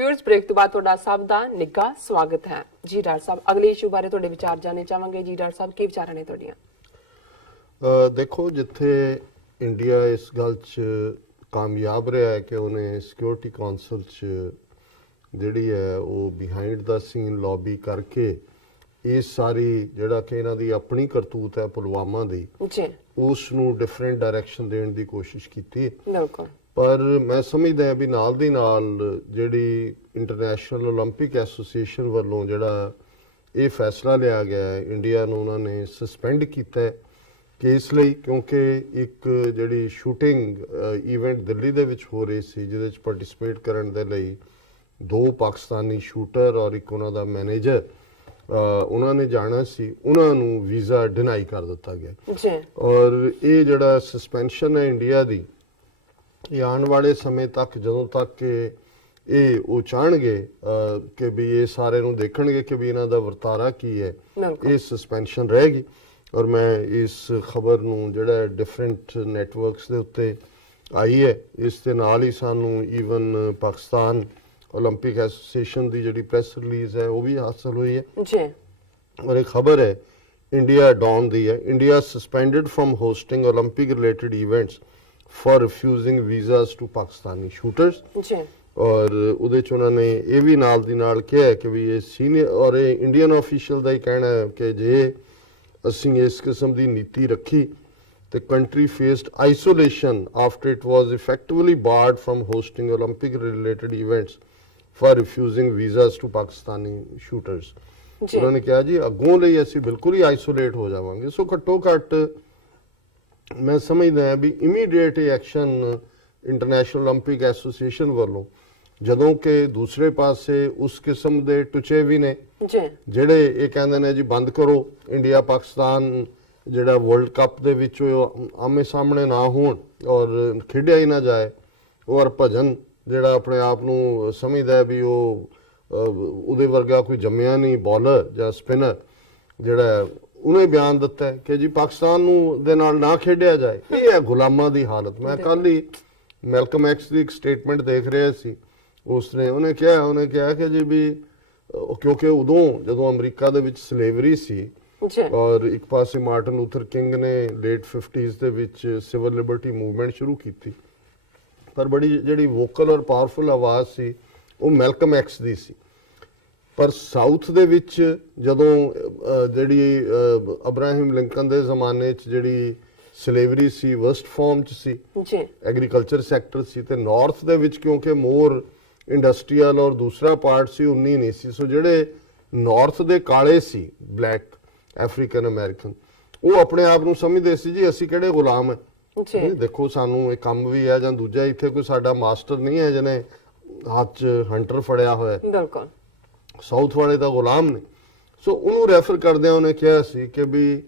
Viewers break तो बाद ਤੁਹਾਡਾ ਸਭ ਦਾ ਨਿੱਘਾ ਸਵਾਗਤ ਹੈ ਜੀ। ਡਾਕਟਰ ਸਾਹਿਬ ਅਗਲੇ ਇਸ਼ੂ ਬਾਰੇ ਤੁਹਾਡੇ ਵਿਚਾਰ ਜਾਣਨੇ ਚਾਹਾਂਗੇ ਜੀ। ਡਾਕਟਰ ਸਾਹਿਬ ਕੀ ਵਿਚਾਰਾਂ ਨੇ ਤੁਹਾਡੀਆਂ? ਦੇਖੋ, ਜਿੱਥੇ ਇੰਡੀਆ ਇਸ ਗੱਲ 'ਚ ਕਾਮਯਾਬ ਰਿਹਾ ਹੈ ਕਿ ਉਹਨੇ ਸਿਕਿਉਰਿਟੀ ਕੌਂਸਲ 'ਚ ਜਿਹੜੀ ਹੈ ਉਹ ਬਿਹਾਈਂਡ ਦਾ ਸੀਨ ਲੌਬੀ ਕਰਕੇ ਇਹ ਸਾਰੀ ਜਿਹੜਾ ਕਿ ਇਹਨਾਂ ਦੀ ਆਪਣੀ ਕਰਤੂਤ ਹੈ ਪੁਲਵਾਮਾ ਦੀ ਜੀ ਉਸ ਨੂੰ ਡਿਫਰੈਂਟ ਡਾਇਰੈਕਸ਼ਨ ਦੇਣ ਦੀ ਕੋਸ਼ਿਸ਼ ਕੀਤੀ। ਬਿਲਕੁਲ, ਪਰ ਮੈਂ ਸਮਝਦਾ ਹਾਂ ਵੀ ਨਾਲ ਦੀ ਨਾਲ ਜਿਹੜੀ ਇੰਟਰਨੈਸ਼ਨਲ ਓਲੰਪਿਕ ਐਸੋਸੀਏਸ਼ਨ ਵੱਲੋਂ ਜਿਹੜਾ ਇਹ ਫੈਸਲਾ ਲਿਆ ਗਿਆ ਹੈ, ਇੰਡੀਆ ਨੂੰ ਉਹਨਾਂ ਨੇ ਸਸਪੈਂਡ ਕੀਤਾ ਹੈ ਕਿ ਇਸ ਲਈ ਕਿਉਂਕਿ ਇੱਕ ਜਿਹੜੀ ਸ਼ੂਟਿੰਗ ਇਵੈਂਟ ਦਿੱਲੀ ਦੇ ਵਿੱਚ ਹੋ ਰਹੀ ਸੀ ਜਿਹਦੇ ਵਿੱਚ ਪਾਰਟਿਸਿਪੇਟ ਕਰਨ ਦੇ ਲਈ 2 ਪਾਕਿਸਤਾਨੀ ਸ਼ੂਟਰ ਔਰ ਇੱਕ ਉਹਨਾਂ ਦਾ ਮੈਨੇਜਰ ਉਹਨਾਂ ਨੇ ਜਾਣਾ ਸੀ, ਉਹਨਾਂ ਨੂੰ ਵੀਜ਼ਾ ਡਿਨਾਈ ਕਰ ਦਿੱਤਾ ਗਿਆ ਜੀ। ਔਰ ਇਹ ਜਿਹੜਾ ਸਸਪੈਂਸ਼ਨ ਹੈ ਇੰਡੀਆ ਦੀ, ਇਹ ਆਉਣ ਵਾਲੇ ਸਮੇਂ ਤੱਕ ਜਦੋਂ ਤੱਕ ਕਿ ਇਹ ਉਹ ਚਾਹਣਗੇ ਕਿ ਵੀ ਇਹ ਸਾਰੇ ਨੂੰ ਦੇਖਣਗੇ ਕਿ ਵੀ ਇਹਨਾਂ ਦਾ ਵਰਤਾਰਾ ਕੀ ਹੈ, ਇਹ ਸਸਪੈਂਸ਼ਨ ਰਹੇਗੀ। ਔਰ ਮੈਂ ਇਸ ਖਬਰ ਨੂੰ ਜਿਹੜਾ ਡਿਫਰੈਂਟ ਨੈਟਵਰਕਸ ਦੇ ਉੱਤੇ ਆਈ ਹੈ, ਇਸ ਦੇ ਨਾਲ ਹੀ ਸਾਨੂੰ ਈਵਨ ਪਾਕਿਸਤਾਨ ਓਲੰਪਿਕ ਐਸੋਸੀਏਸ਼ਨ ਦੀ ਜਿਹੜੀ ਪ੍ਰੈਸ ਰਿਲੀਜ਼ ਹੈ ਉਹ ਵੀ ਹਾਸਲ ਹੋਈ ਹੈ ਜੀ। ਔਰ ਇਹ ਖਬਰ ਹੈ ਇੰਡੀਆ ਡੌਨ ਦੀ ਹੈ, India suspended from hosting Olympic related events for refusing visas to Pakistani shooters. ਜੀ। ਔਰ ਉਹਦੇ 'ਚ ਉਹਨਾਂ ਨੇ ਇਹ ਵੀ ਨਾਲ ਦੀ ਨਾਲ ਕਿਹਾ ਕਿ ਵੀ ਇਹ ਸੀਨੀਅਰ ਔਰ ਇਹ ਇੰਡੀਅਨ ਆਫੀਸ਼ੀਅਲ ਦਾ ਹੀ ਕਹਿਣਾ ਹੈ ਕਿ ਜੇ ਅਸੀਂ ਇਸ ਕਿਸਮ ਦੀ ਨੀਤੀ ਰੱਖੀ ਤੇ country faced isolation after it was effectively barred from hosting Olympic related events for refusing visas to Pakistani shooters. ਉਹਨਾਂ ਨੇ ਕਿਹਾ ਜੀ ਅੱਗੋਂ ਲਈ ਅਸੀਂ ਬਿਲਕੁਲ ਹੀ ਆਈਸੋਲੇਟ ਹੋ ਜਾਵਾਂਗੇ। ਸੋ ਘੱਟੋ ਘੱਟ ਮੈਂ ਸਮਝਦਾ ਹਾਂ ਵੀ immediate action International Olympic Association ਵੱਲੋਂ, ਜਦੋਂ ਕਿ ਦੂਸਰੇ ਪਾਸੇ ਉਸ ਕਿਸਮ ਦੇ ਟੁਚੇ ਵੀ ਨੇ ਜਿਹੜੇ ਇਹ ਕਹਿੰਦੇ ਨੇ ਜੀ ਬੰਦ ਕਰੋ, ਇੰਡੀਆ ਪਾਕਿਸਤਾਨ ਜਿਹੜਾ ਵਰਲਡ ਕੱਪ ਦੇ ਵਿੱਚ ਆਮੇ ਸਾਹਮਣੇ ਨਾ ਹੋਣ ਔਰ ਖੇਡਿਆ ਹੀ ਨਾ ਜਾਏ। ਔਰ ਭਜਨ ਜਿਹੜਾ ਆਪਣੇ ਆਪ ਨੂੰ ਸਮਝਦਾ ਹੈ ਵੀ ਉਹ ਉਹਦੇ ਵਰਗਾ ਕੋਈ ਜੰਮਿਆ ਨਹੀਂ ਬੋਲਰ ਜਾਂ ਸਪਿਨਰ, ਜਿਹੜਾ ਉਹਨੇ ਬਿਆਨ ਦਿੱਤਾ ਕਿ ਜੀ ਪਾਕਿਸਤਾਨ ਨੂੰ ਦੇ ਨਾਲ ਨਾ ਖੇਡਿਆ ਜਾਏ। ਇਹ ਹੈ ਗੁਲਾਮਾਂ ਦੀ ਹਾਲਤ। ਮੈਂ ਕੱਲ ਹੀ ਮੈਲਕਮ ਐਕਸ ਦੀ ਇੱਕ ਸਟੇਟਮੈਂਟ ਦੇਖ ਰਿਹਾ ਸੀ, ਉਹਨੇ ਕਿਹਾ ਕਿ ਜੀ ਵੀ ਕਿਉਂਕਿ ਉਦੋਂ ਜਦੋਂ ਅਮਰੀਕਾ ਦੇ ਵਿੱਚ ਸਲੇਵਰੀ ਸੀ ਔਰ ਇੱਕ ਪਾਸੇ ਮਾਰਟਨ ਲੂਥਰ ਕਿੰਗ ਨੇ ਲੇਟ 50s ਦੇ ਵਿੱਚ ਸਿਵਲ ਲਿਬਰਟੀ ਮੂਵਮੈਂਟ ਸ਼ੁਰੂ ਕੀਤੀ, ਪਰ ਬੜੀ ਜਿਹੜੀ ਵੋਕਲ ਔਰ ਪਾਵਰਫੁਲ ਆਵਾਜ਼ ਸੀ ਉਹ ਮੈਲਕਮ ਐਕਸ ਦੀ ਸੀ। ਪਰ ਸਾਊਥ ਦੇ ਵਿੱਚ ਜਦੋਂ ਜਿਹੜੀ ਅਬਰਾਹਿਮ ਲਿੰਕਨ ਦੇ ਜ਼ਮਾਨੇ 'ਚ ਜਿਹੜੀ ਸਲੇਵਰੀ ਸੀ ਵਰਸਟ ਫਾਰਮ 'ਚ ਸੀ, ਐਗਰੀਕਲਚਰ ਸੈਕਟਰ ਸੀ, ਤੇ ਨਾਰਥ ਦੇ ਵਿੱਚ ਕਿਉਂਕਿ ਮੋਰ ਇੰਡਸਟਰੀਅਲ ਔਰ ਦੂਸਰਾ ਪਾਰਟ ਸੀ ਉਨੀ ਨਹੀਂ ਸੀ। ਸੋ ਜਿਹੜੇ ਨਾਰਥ ਦੇ ਕਾਲੇ ਸੀ, ਬਲੈਕ ਅਫਰੀਕਨ ਅਮਰੀਕਨ, ਉਹ ਆਪਣੇ ਆਪ ਨੂੰ ਸਮਝਦੇ ਸੀ ਜੀ ਅਸੀਂ ਕਿਹੜੇ ਗੁਲਾਮ ਹੈ, ਦੇਖੋ ਸਾਨੂੰ ਇਹ ਕੰਮ ਵੀ ਹੈ ਜਾਂ ਦੂਜਾ ਇੱਥੇ ਕੋਈ ਸਾਡਾ ਮਾਸਟਰ ਨਹੀਂ ਹੈ ਜਿਹਨੇ ਹੱਥ 'ਚ ਹੰਟਰ ਫੜਿਆ ਹੋਇਆ। ਬਿਲਕੁਲ, ਸਾਊਥ ਵਾਲੇ ਤਾਂ ਗੁਲਾਮ ਨੇ। ਸੋ ਉਹਨੂੰ ਰੈਫਰ ਕਰਦਿਆਂ ਉਹਨੇ ਕਿਹਾ ਸੀ ਕਿ ਵੀ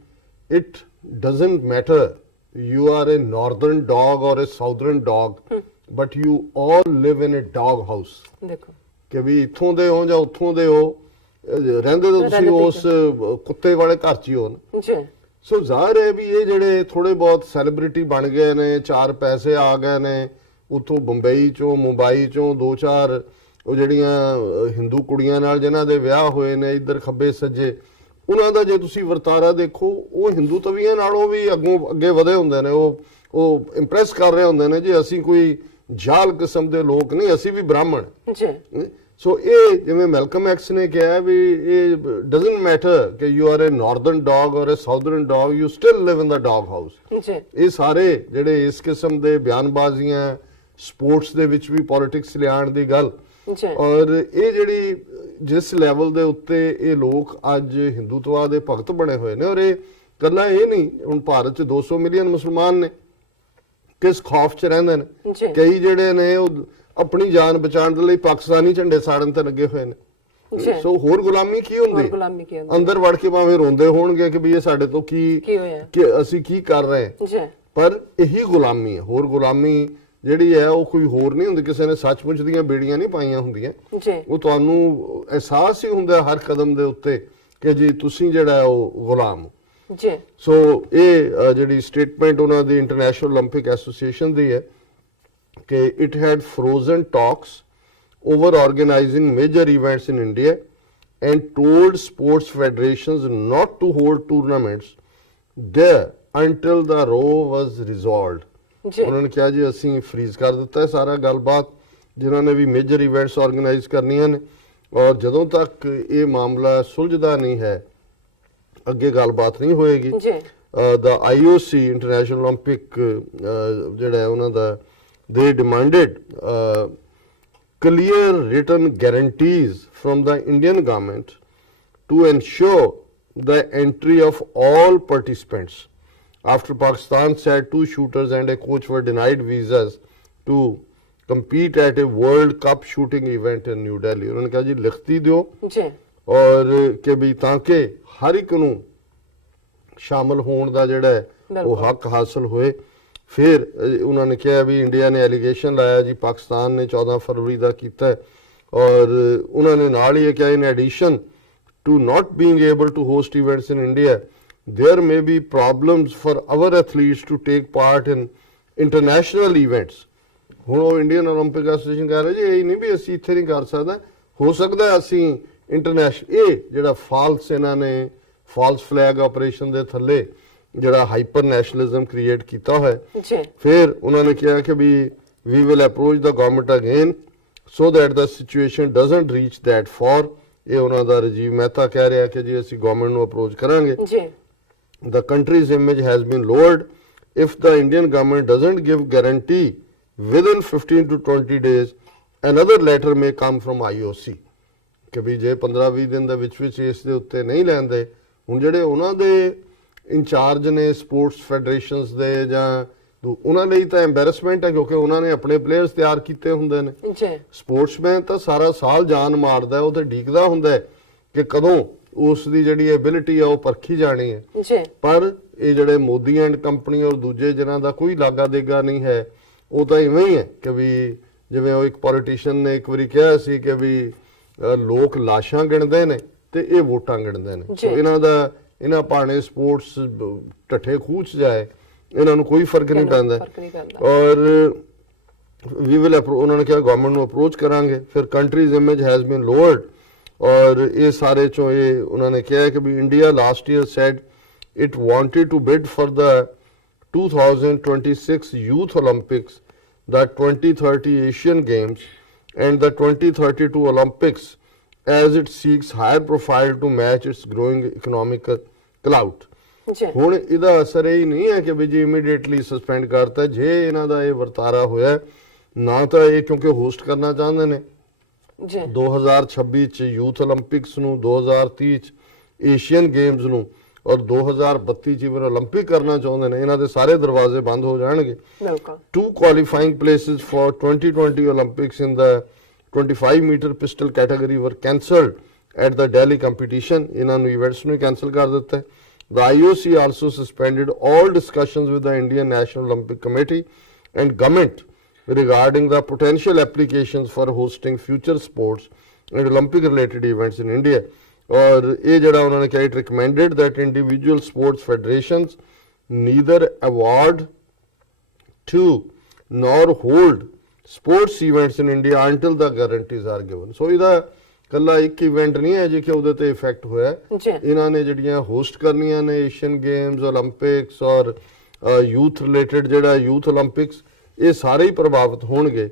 it doesn't matter you are a northern dog or a southern dog but you all live in a dog house. ਦੇਖੋ ਕਿ ਵੀ ਇੱਥੋਂ ਦੇ ਹੋ ਜਾਂ ਉੱਥੋਂ ਦੇ ਹੋ, ਰਹਿੰਦੇ ਤਾਂ ਤੁਸੀਂ ਉਸ ਕੁੱਤੇ ਵਾਲੇ ਘਰ 'ਚ ਹੀ ਹੋ ਨਾ। ਸੋ ਜ਼ਾਹਿਰ ਹੈ ਵੀ ਇਹ ਜਿਹੜੇ ਥੋੜੇ ਬਹੁਤ ਸੈਲੀਬ੍ਰਿਟੀ ਬਣ ਗਏ ਨੇ, 4 ਪੈਸੇ ਆ ਗਏ ਨੇ ਉੱਥੋਂ ਬੰਬਈ 'ਚੋਂ ਮੁੰਬਈ 'ਚੋਂ 2-4 ਉਹ ਜਿਹੜੀਆਂ ਹਿੰਦੂ ਕੁੜੀਆਂ ਨਾਲ ਜਿਨ੍ਹਾਂ ਦੇ ਵਿਆਹ ਹੋਏ ਨੇ ਇੱਧਰ ਖੱਬੇ ਸੱਜੇ, ਉਹਨਾਂ ਦਾ ਜੇ ਤੁਸੀਂ ਵਰਤਾਰਾ ਦੇਖੋ ਉਹ ਹਿੰਦੂ ਤਵੀਆਂ ਨਾਲੋਂ ਵੀ ਅੱਗੇ ਵਧੇ ਹੁੰਦੇ ਨੇ। ਉਹ ਇੰਪ੍ਰੈਸ ਕਰ ਰਹੇ ਹੁੰਦੇ ਨੇ ਜੀ ਅਸੀਂ ਕੋਈ ਜਾਲ ਕਿਸਮ ਦੇ ਲੋਕ ਨਹੀਂ, ਅਸੀਂ ਵੀ ਬ੍ਰਾਹਮਣ। ਸੋ ਇਹ ਜਿਵੇਂ ਮੈਲਕਮ ਐਕਸ ਨੇ ਕਿਹਾ ਵੀ ਇਹ ਡਜ਼ਨਟ ਮੈਟਰ ਕਿ you are a northern dog or a southern dog, you still live in the dog house. ਇਹ ਸਾਰੇ ਜਿਹੜੇ ਇਸ ਕਿਸਮ ਦੇ ਬਿਆਨਬਾਜ਼ੀਆਂ, ਸਪੋਰਟਸ ਦੇ ਵਿੱਚ ਵੀ ਪੋਲਿਟਿਕਸ ਲਿਆਉਣ ਦੀ ਗੱਲ, ਔਰ ਇਹ ਜਿਹੜੀ ਜਿਸ ਲੈਵਲ ਦੇ ਉੱਤੇ ਇਹ ਲੋਕ ਅੱਜ ਹਿੰਦੂਤਵਾ ਦੇ ਭਗਤ ਬਣੇ ਹੋਏ ਨੇ, ਔਰ ਇਹ ਗੱਲਾਂ ਇਹ ਨਹੀਂ ਹੁਣ ਭਾਰਤ 'ਚ 200 ਮਿਲੀਅਨ ਮੁਸਲਮਾਨ ਨੇ, ਕਿਸ ਖੌਫ 'ਚ ਰਹਿੰਦੇ ਨੇ। ਕਈ ਜਿਹੜੇ ਨੇ ਉਹ ਆਪਣੀ ਜਾਨ ਬਚਾਉਣ ਦੇ ਲਈ ਪਾਕਿਸਤਾਨੀ ਝੰਡੇ ਸਾੜਨ ਤੇ ਲੱਗੇ ਹੋਏ ਨੇ। ਸੋ ਹੋਰ ਗੁਲਾਮੀ ਕੀ ਹੁੰਦੀ, ਅੰਦਰ ਵੜ ਕੇ ਭਾਵੇਂ ਰੋਂਦੇ ਹੋਣਗੇ ਕਿ ਵੀ ਇਹ ਸਾਡੇ ਤੋਂ ਕੀ ਅਸੀਂ ਕੀ ਕਰ ਰਹੇ ਹਾਂ, ਪਰ ਇਹੀ ਗੁਲਾਮੀ ਹੈ। ਹੋਰ ਗੁਲਾਮੀ ਜਿਹੜੀ ਹੈ ਉਹ ਕੋਈ ਹੋਰ ਨਹੀਂ ਹੁੰਦੀ, ਕਿਸੇ ਨੇ ਸੱਚਮੁੱਚ ਦੀਆਂ ਬੇੜੀਆਂ ਨਹੀਂ ਪਾਈਆਂ ਹੁੰਦੀਆਂ, ਉਹ ਤੁਹਾਨੂੰ ਅਹਿਸਾਸ ਹੀ ਹੁੰਦਾ ਹਰ ਕਦਮ ਦੇ ਉੱਤੇ ਕਿ ਜੀ ਤੁਸੀਂ ਜਿਹੜਾ ਉਹ ਗੁਲਾਮ ਹੋ। ਸੋ ਇਹ ਜਿਹੜੀ ਸਟੇਟਮੈਂਟ ਉਹਨਾਂ ਦੀ ਇੰਟਰਨੈਸ਼ਨਲ ਓਲੰਪਿਕ ਐਸੋਸੀਏਸ਼ਨ ਦੀ ਹੈ ਕਿ it had frozen talks over organizing major events in India and told sports federations not to hold tournaments there until the row was resolved. ਜੀ ਉਹਨਾਂ ਨੇ ਕਿਹਾ ਜੀ ਅਸੀਂ ਫ੍ਰੀਜ਼ ਕਰ ਦਿੱਤਾ ਹੈ ਸਾਰਾ ਗੱਲਬਾਤ ਜਿਨ੍ਹਾਂ ਨੇ ਵੀ ਮੇਜਰ ਇਵੈਂਟਸ ਆਰਗੇਨਾਈਜ਼ ਕਰਨੀਆਂ ਨੇ ਔਰ ਜਦੋਂ ਤੱਕ ਇਹ ਮਾਮਲਾ ਸੁਲਝਦਾ ਨਹੀਂ ਹੈ ਅੱਗੇ ਗੱਲਬਾਤ ਨਹੀਂ ਹੋਏਗੀ ਜੀ the IOC International Olympic ਜਿਹੜਾ ਹੈ ਉਹਨਾਂ ਦਾ they demanded clear written guarantees from the Indian government to ensure the entry of all participants. After Pakistan said 2 shooters and a coach were denied visas to compete at a World Cup shooting event in New Delhi. उन्होंने कहा जी लिखती दो ਜੀ और कि भी ताकि हर एक ਨੂੰ ਸ਼ਾਮਲ ਹੋਣ ਦਾ ਜਿਹੜਾ ਹੈ ਉਹ ਹੱਕ ਹਾਸਲ ਹੋਏ ਫਿਰ ਉਹਨਾਂ ਨੇ ਕਿਹਾ ਵੀ ਇੰਡੀਆ ਨੇ ਐਲੀਗੇਸ਼ਨ ਲਾਇਆ ਜੀ ਪਾਕਿਸਤਾਨ ਨੇ 14 ਫਰਵਰੀ ਦਾ ਕੀਤਾ ਹੈ ਔਰ ਉਹਨਾਂ ਨੇ ਨਾਲ ਹੀ ਇਹ ਕਿਹਾ in addition to not being able to host events in India, there may be problems for our athletes to take part in international events. ਹੁਣ ਉਹ ਇੰਡੀਅਨ ਓਲੰਪਿਕ ਐਸੋਸੀਏਸ਼ਨ ਕਹਿ ਰਿਹਾ ਜੀ ਇਹ ਨਹੀਂ ਵੀ ਅਸੀਂ ਇੱਥੇ ਨਹੀਂ ਕਰ ਸਕਦਾ ਹੋ ਸਕਦਾ ਅਸੀਂ ਇੰਟਰਨੈਸ਼ਨਲ ਇਹ ਜਿਹੜਾ ਫਾਲਸ ਇਹਨਾਂ ਨੇ ਫਾਲਸ ਫਲੈਗ ਆਪਰੇਸ਼ਨ ਦੇ ਥੱਲੇ ਜਿਹੜਾ ਹਾਈਪਰ ਨੈਸ਼ਨਲਿਜ਼ਮ ਕ੍ਰੀਏਟ ਕੀਤਾ ਹੋਇਆ ਜੀ ਫਿਰ ਉਹਨਾਂ ਨੇ ਕਿਹਾ ਕਿ ਵੀ we will approach the government again so that the situation doesn't reach that far. ਇਹ ਉਹਨਾਂ ਦਾ ਰਾਜੀਵ ਮਹਿਤਾ ਕਹਿ ਰਿਹਾ ਕਿ ਜੀ ਅਸੀਂ ਗਵਰਨਮੈਂਟ ਨੂੰ ਅਪਰੋਚ ਕਰਾਂਗੇ ਜੀ the country's image has been lowered if the Indian government doesn't give guarantee within 15 to 20 days another letter may come from IOC ਕਿ ਵੀ ਜੇ 15-20 ਦਿਨ ਦੇ ਵਿੱਚ ਇਸ ਦੇ ਉੱਤੇ ਨਹੀਂ ਲੈਂਦੇ ਹੁਣ ਜਿਹੜੇ ਉਹਨਾਂ ਦੇ ਇੰਚਾਰਜ ਨੇ ਸਪੋਰਟਸ ਫੈਡਰੇਸ਼ਨਸ ਦੇ ਜਾਂ ਉਹਨਾਂ ਲਈ ਤਾਂ ਐਮਬੈਰਸਮੈਂਟ ਹੈ ਕਿਉਂਕਿ ਉਹਨਾਂ ਨੇ ਆਪਣੇ ਪਲੇਅਰਸ ਤਿਆਰ ਕੀਤੇ ਹੁੰਦੇ ਨੇ ਜੀ ਸਪੋਰਟਸਮੈਨ ਤਾਂ ਸਾਰਾ ਸਾਲ ਜਾਨ ਮਾਰਦਾ ਉਹ ਤੇ ਢੀਕਦਾ ਹੁੰਦਾ ਹੈ ਕਿ ਕਦੋਂ ਉਸ ਦੀ ਜਿਹੜੀ ਐਬਿਲਿਟੀ ਆ ਉਹ ਪਰਖੀ ਜਾਣੀ ਹੈ ਜੀ ਪਰ ਇਹ ਜਿਹੜੇ ਮੋਦੀ ਐਂਡ ਕੰਪਨੀ ਔਰ ਦੂਜੇ ਜਿਨ੍ਹਾਂ ਦਾ ਕੋਈ ਲਾਗਾ ਦੇਗਾ ਨਹੀਂ ਹੈ ਉਹ ਤਾਂ ਇਵੇਂ ਹੀ ਹੈ ਕਿ ਵੀ ਜਿਵੇਂ ਉਹ ਇੱਕ ਪੋਲੀਟੀਸ਼ੀਅਨ ਨੇ ਇੱਕ ਵਾਰੀ ਕਿਹਾ ਸੀ ਕਿ ਵੀ ਲੋਕ ਲਾਸ਼ਾਂ ਗਿਣਦੇ ਨੇ ਤੇ ਇਹ ਵੋਟਾਂ ਗਿਣਦੇ ਨੇ ਸੋ ਇਹਨਾਂ ਭਾਣੇ ਸਪੋਰਟਸ ਢੱਠੇ ਖੂਹ 'ਚ ਜਾਏ ਇਹਨਾਂ ਨੂੰ ਕੋਈ ਫਰਕ ਨਹੀਂ ਪੈਂਦਾ ਔਰ ਵੀ ਵਿਲ ਉਹਨਾਂ ਨੇ ਕਿਹਾ ਗਵਰਨਮੈਂਟ ਨੂੰ ਅਪਰੋਚ ਕਰਾਂਗੇ ਫਿਰ country's image has been lowered ਔਰ ਇਹ ਸਾਰੇ ਚੋਂ ਇਹ ਉਹਨਾਂ ਨੇ ਕਿਹਾ ਕਿ ਵੀ India last year said it wanted to bid for the 2026 youth Olympics the 2030 Asian Games and the 2032 Olympics as it seeks higher profile to match its growing economic clout. ਹੁਣ ਇਹਦਾ ਅਸਰ ਇਹ ਨਹੀਂ ਹੈ ਕਿ ਵੀ ਜੀ ਇਮੀਡੀਏਟਲੀ ਸਸਪੈਂਡ ਕਰਤਾ ਜੇ ਇਹਨਾਂ ਦਾ ਇਹ ਵਰਤਾਰਾ ਹੋਇਆ ਨਾ ਤਾਂ ਇਹ ਕਿਉਂਕਿ ਹੋਸਟ ਕਰਨਾ ਚਾਹੁੰਦੇ ਨੇ ਜੀ 2026 ਚ ਯੂਥ 올림픽ਸ ਨੂੰ 2030 ਚ ਏਸ਼ੀਅਨ ਗੇਮਸ ਨੂੰ ਔਰ 2032 ਚ ਇਵਨ 올림픽 ਕਰਨਾ ਚਾਹੁੰਦੇ ਨੇ ਇਹਨਾਂ ਦੇ ਸਾਰੇ ਦਰਵਾਜ਼ੇ ਬੰਦ ਹੋ ਜਾਣਗੇ two qualifying places for 2020 Olympics in the 25 meter pistol category were cancelled at the Delhi competition. ਇਹਨਾਂ ਨੂੰ ਇਵੈਂਟਸ ਨੂੰ ਕੈਨਸਲ ਕਰ ਦਿੱਤਾ ਹੈ The IOC also suspended all discussions with the Indian National Olympic Committee and government regarding the potential applications for hosting future sports and Olympic related events in India. और ये जड़ा उन्होंने कहा it recommended that individual sports federations neither award to nor hold sports events in India until the guarantees are given. So ਇਹਦਾ ਕੱਲਾ ਇੱਕ event ਨਹੀਂ ਹੈ ਜੇ ਕਿ ਉਹਦੇ ਤੇ ਇਫੈਕਟ ਹੋਇਆ ਇਹਨਾਂ ਨੇ ਜਿਹੜੀਆਂ ਹੋਸਟ ਕਰਨੀਆਂ ਨੇ ਏਸ਼ੀਅਨ ਗੇਮਸ 올림픽ਸ ਔਰ ਯੂਥ ਰਿਲੇਟਡ ਜਿਹੜਾ ਯੂਥ 올림픽ਸ ਇਹ ਸਾਰੇ ਹੀ ਪ੍ਰਭਾਵਿਤ ਹੋਣਗੇ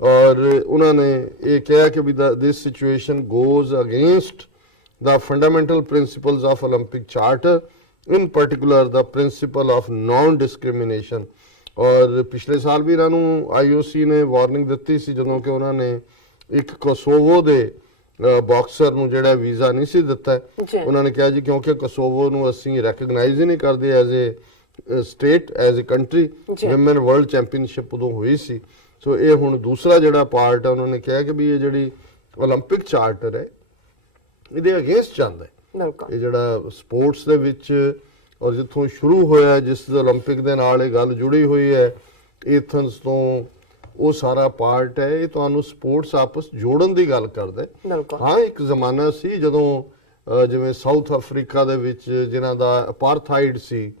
ਔਰ ਉਹਨਾਂ ਨੇ ਇਹ ਕਿਹਾ ਕਿ ਵੀ this situation goes against the fundamental principles of Olympic Charter, in particular the principle of non-discrimination. ਔਰ ਪਿਛਲੇ ਸਾਲ ਵੀ ਇਹਨਾਂ ਨੂੰ IOC ਨੇ ਵਾਰਨਿੰਗ ਦਿੱਤੀ ਸੀ ਜਦੋਂ ਕਿ ਉਹਨਾਂ ਨੇ ਇੱਕ ਕੋਸੋਵੋ ਦੇ ਬਾਕਸਰ ਨੂੰ ਜਿਹੜਾ ਵੀਜ਼ਾ ਨਹੀਂ ਸੀ ਦਿੱਤਾ ਉਹਨਾਂ ਨੇ ਕਿਹਾ ਜੀ ਕਿਉਂਕਿ ਕੋਸੋਵੋ ਨੂੰ ਅਸੀਂ ਰੈਕਗਨਾਈਜ਼ ਹੀ ਨਹੀਂ ਕਰਦੇ as a state as a country women world championship ਉਦੋਂ ਹੋਈ ਸੀ ਸੋ ਇਹ ਹੁਣ ਦੂਸਰਾ ਜਿਹੜਾ ਪਾਰਟ ਹੈ ਉਹਨਾਂ ਨੇ ਕਿਹਾ ਕਿ ਵੀ ਇਹ ਜਿਹੜੀ 올림픽 ਚਾਰਟਰ ਹੈ ਇਹਦੇ ਅਗੇਂਸਟ ਜਾਂਦਾ ਹੈ ਇਹ ਜਿਹੜਾ ਸਪੋਰਟਸ ਦੇ ਵਿੱਚ ਔਰ ਜਿੱਥੋਂ ਸ਼ੁਰੂ ਹੋਇਆ ਜਿਸ 올림픽 ਦੇ ਨਾਲ ਇਹ ਗੱਲ ਜੁੜੀ ਹੋਈ ਹੈ ਐਥਨਸ ਤੋਂ ਉਹ ਸਾਰਾ ਪਾਰਟ ਹੈ ਇਹ ਤੁਹਾਨੂੰ ਸਪੋਰਟਸ ਆਪਸ ਜੋੜਨ ਦੀ ਗੱਲ ਕਰਦਾ ਹੈ ਹਾਂ ਇੱਕ ਜ਼ਮਾਨਾ ਸੀ ਜਦੋਂ ਜਿਵੇਂ ਸਾਊਥ ਅਫਰੀਕਾ ਦੇ ਵਿੱਚ ਜਿਨ੍ਹਾਂ ਦਾ ਅਪਾਰਥਾਈਡ ਸੀ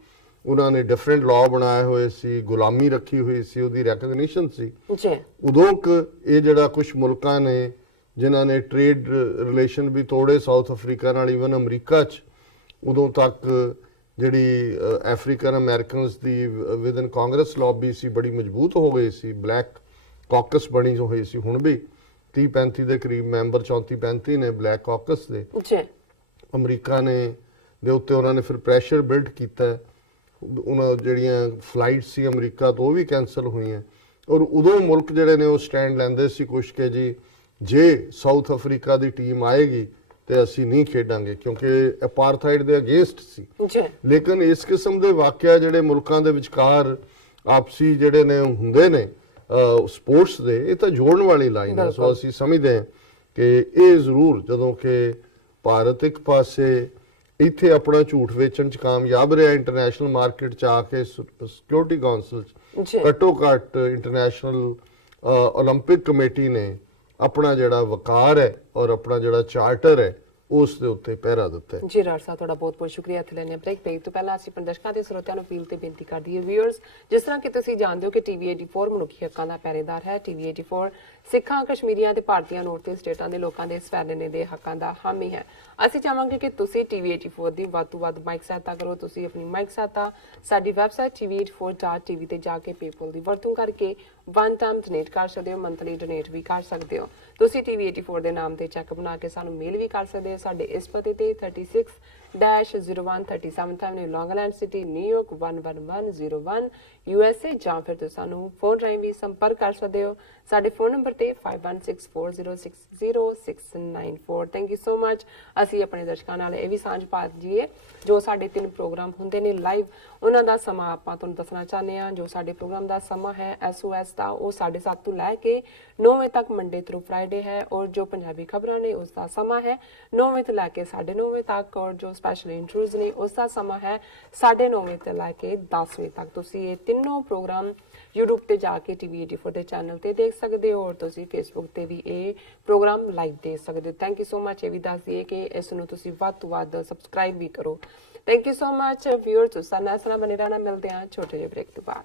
ਉਹਨਾਂ ਨੇ ਡਿਫਰੈਂਟ ਲਾਅ ਬਣਾਏ ਹੋਏ ਸੀ, ਗੁਲਾਮੀ ਰੱਖੀ ਹੋਈ ਸੀ, ਉਹਦੀ ਰੈਕਗਨੀਸ਼ਨ ਸੀ। ਜੀ ਉਦੋਂ ਇਹ ਜਿਹੜਾ ਕੁਝ ਮੁਲਕਾਂ ਨੇ ਜਿਨ੍ਹਾਂ ਨੇ ਟ੍ਰੇਡ ਰਿਲੇਸ਼ਨ ਵੀ ਤੋੜੇ ਸਾਊਥ ਅਫਰੀਕਾ ਨਾਲ, ਈਵਨ ਅਮਰੀਕਾ 'ਚ ਉਦੋਂ ਤੱਕ ਜਿਹੜੀ ਅਫਰੀਕਨ ਅਮਰੀਕਨਸ ਦੀ ਵਿਦਨ ਕਾਂਗਰਸ ਲੌਬੀ ਸੀ ਬੜੀ ਮਜ਼ਬੂਤ ਹੋ ਗਈ ਸੀ। ਬਲੈਕ ਕਾਕਸ ਬਣੀ ਹੋਈ ਸੀ। ਹੁਣ ਵੀ 30-35 ਦੇ ਕਰੀਬ ਮੈਂਬਰ, 34-35 ਨੇ ਬਲੈਕ ਕਾਕਸ ਦੇ। ਜੀ ਅਮਰੀਕਾ ਨੇ ਦੇ ਉੱਤੇ ਉਹਨਾਂ ਨੇ ਫਿਰ ਪ੍ਰੈਸ਼ਰ ਬਿਲਡ ਕੀਤਾ। ਉਹਨਾਂ ਜਿਹੜੀਆਂ ਫਲਾਈਟ ਸੀ ਅਮਰੀਕਾ ਤੋਂ ਉਹ ਵੀ ਕੈਂਸਲ ਹੋਈਆਂ। ਔਰ ਉਦੋਂ ਮੁਲਕ ਜਿਹੜੇ ਨੇ ਉਹ ਸਟੈਂਡ ਲੈਂਦੇ ਸੀ ਕੁਛ ਕਿ ਜੀ ਜੇ ਸਾਊਥ ਅਫਰੀਕਾ ਦੀ ਟੀਮ ਆਏਗੀ ਤੇ ਅਸੀਂ ਨਹੀਂ ਖੇਡਾਂਗੇ, ਕਿਉਂਕਿ ਅਪਾਰਥਾਈਡ ਦੇ ਅਗੇਂਸਟ ਸੀ। ਜੀ ਲੇਕਿਨ ਇਸ ਕਿਸਮ ਦੇ ਵਾਕਿਆ ਜਿਹੜੇ ਮੁਲਕਾਂ ਦੇ ਵਿਚਕਾਰ ਆਪਸੀ ਜਿਹੜੇ ਨੇ ਹੁੰਦੇ ਨੇ ਸਪੋਰਟਸ ਦੇ, ਇਹ ਤਾਂ ਜੋੜਨ ਵਾਲੀ ਲਾਈਨ ਹੈ। ਸੋ ਅਸੀਂ ਸਮਝਦੇ ਹਾਂ ਕਿ ਇਹ ਜ਼ਰੂਰ ਜਦੋਂ ਕਿ ਭਾਰਤ ਇੱਕ ਪਾਸੇ ਇੱਥੇ ਆਪਣਾ ਝੂਠ ਵੇਚਣ 'ਚ ਕਾਮਯਾਬ ਰਿਹਾ, ਇੰਟਰਨੈਸ਼ਨਲ ਮਾਰਕੀਟ 'ਚ ਆ ਕੇ ਸਿਕਿਉਰਿਟੀ ਕਾਉਂਸਲ 'ਚ ਜੀ ਘੱਟੋ ਘੱਟ ਇੰਟਰਨੈਸ਼ਨਲ ਓਲੰਪਿਕ ਕਮੇਟੀ ਨੇ ਆਪਣਾ ਜਿਹੜਾ ਵਕਾਰ ਹੈ ਔਰ ਆਪਣਾ ਜਿਹੜਾ ਚਾਰਟਰ ਹੈ ਉਸ ਦੇ ਉੱਤੇ ਪਹਿਰਾ ਦਿੱਤਾ ਹੈ। ਜੀ ਰਾਜ ਸਾਹਿਬ, ਤੁਹਾਡਾ ਬਹੁਤ ਬਹੁਤ ਸ਼ੁਕਰੀਆ। ਇੱਥੇ ਲੈਣੇ ਬ੍ਰੇਕ ਪੇ ਤੋਂ ਪਹਿਲਾਂ ਅਸੀਂ ਆਪਣੇ ਦਰਸ਼ਕਾਂ ਦੇ ਸਰੋਤਿਆਂ ਨੂੰ ਅਪੀਲ ਤੇ ਬੇਨਤੀ ਕਰਦੀ ਹੈ ਵਿਊਅਰਸ, ਜਿਸ ਤਰ੍ਹਾਂ ਕਿ ਤੁਸੀਂ ਜਾਣਦੇ ਹੋ ਕਿ ਟੀਵੀ 84 ਮਨੁੱਖੀ ਹੱਕਾਂ ਦਾ ਪਹਿਰੇਦਾਰ ਹੈ। ਟੀਵੀ 84 ਸਿੱਖਾਂ, ਕਸ਼ਮੀਰੀਆਂ ਤੇ ਭਾਰਤੀਆਂ ਨੌਰਥ ਈਸਟ ਸਟੇਟਾਂ ਦੇ ਲੋਕਾਂ ਦੇ ਸਵੈਲਨੇ ਦੇ ਹੱਕਾਂ ਦਾ ਹਾਮੀ ਹੈ। ਅਸੀਂ ਚਾਹਾਂਗੇ ਕਿ ਤੁਸੀਂ ਟੀਵੀ 84 ਦੀ ਵੱਧ ਤੋਂ ਵੱਧ ਮਾਈਕ ਸਹਾਇਤਾ ਕਰੋ। ਤੁਸੀਂ ਆਪਣੀ ਮਾਈਕ ਸਹਾਇਤਾ ਸਾਡੀ ਵੈਬਸਾਈਟ tv84.tv ਤੇ ਜਾ ਕੇ ਪੇਪਲ ਦੀ ਵਰਤੋਂ ਕਰਕੇ ਵਨ ਟਾਈਮ ਡੋਨੇਟ ਕਰ ਸਕਦੇ ਹੋ, ਮੰਥਲੀ ਡੋਨੇਟ ਵੀ ਕਰ ਸਕਦੇ ਹੋ। ਤੁਸੀਂ ਟੀਵੀ 84 ਦੇ ਨਾਮ ਤੇ ਚੈੱਕ ਬਣਾ ਕੇ ਸਾਨੂੰ ਮੇਲ ਵੀ ਕਰ ਸਕਦੇ ਹੋ ਸਾਡੇ ਇਸ ਪਤੇ ਤੇ 36-0137 ਐਵਨਿਊ, ਲੌਂਗ ਆਈਲੈਂਡ ਸਿਟੀ, ਨਿਊਯਾਰਕ 11101 USA, ਜਾਂ ਫਿਰ ਤੁਸੀਂ ਸਾਨੂੰ ਫੋਨ ਰਾਹੀਂ ਵੀ ਸੰਪਰਕ ਕਰ ਸਕਦੇ ਹੋ ਸਾਡੇ ਫੋਨ ਨੰਬਰ ਤੇ 5164060694। Thank you so much. ਅਸੀਂ ਆਪਣੇ ਦਰਸ਼ਕਾਂ ਨਾਲ ਇਹ ਵੀ ਸਾਂਝ ਪਾ ਜੀਏ ਜੋ ਸਾਡੇ 3 ਪ੍ਰੋਗਰਾਮ ਹੁੰਦੇ ਨੇ ਲਾਈਵ, ਉਹਨਾਂ ਦਾ ਸਮਾਂ ਆਪਾਂ ਤੁਹਾਨੂੰ ਦੱਸਣਾ ਚਾਹੁੰਦੇ ਹਾਂ। ਜੋ ਸਾਡੇ ਪ੍ਰੋਗਰਾਮ ਦਾ ਸਮਾਂ ਹੈ SOS ਦਾ, ਉਹ 7:30 ਤੋਂ ਲੈ ਕੇ 9 ਵਜੇ ਤੱਕ ਮੰਡੇ ਥਰੂ ਫਰਾਈਡੇ ਹੈ। ਔਰ ਜੋ ਪੰਜਾਬੀ ਖਬਰਾਂ ਨੇ ਉਸ ਦਾ ਸਮਾਂ ਹੈ 9 ਵਜੇ ਤੋਂ ਲੈ ਕੇ 9:30 ਵਜੇ ਤੱਕ। ਔਰ ਜੋ ਸਪੈਸ਼ਲ ਇੰਟਰਵਿਊਜ਼ ਨੇ ਉਸ ਦਾ ਸਮਾਂ ਹੈ 9:30 ਵਜੇ ਤੋਂ ਲੈ ਕੇ 10 ਵਜੇ ਤੱਕ। ਤੁਸੀਂ ਇਹ ਤਿੰਨੋਂ ਪ੍ਰੋਗਰਾਮ YouTube ਤੇ ਜਾ ਕੇ ਟੀਵੀ 84 ਦੇ ਚੈਨਲ ਤੇ ਦੇਖ ਸਕਦੇ ਹੋ, ਔਰ ਤੁਸੀਂ Facebook ਤੇ ਵੀ ਇਹ ਪ੍ਰੋਗਰਾਮ ਲਾਈਵ ਦੇਖ ਸਕਦੇ ਹੋ। Thank you so much. ਇਹ ਵੀ ਦੱਸ ਦਈਏ ਕਿ ਇਸ ਨੂੰ ਤੁਸੀਂ ਵੱਧ ਤੋਂ ਵੱਧ ਸਬਸਕ੍ਰਾਈਬ ਵੀ ਕਰੋ। Thank you so much viewers. ਤੁਸੀਂ ਸਾਡੇ ਨਾਲ ਬਣੇ ਰਹਿਣਾ। ਮਿਲਦੇ ਹਾਂ ਛੋਟੇ ਜਿਹੇ ਬ੍ਰੇਕ ਤੋਂ ਬਾਅਦ।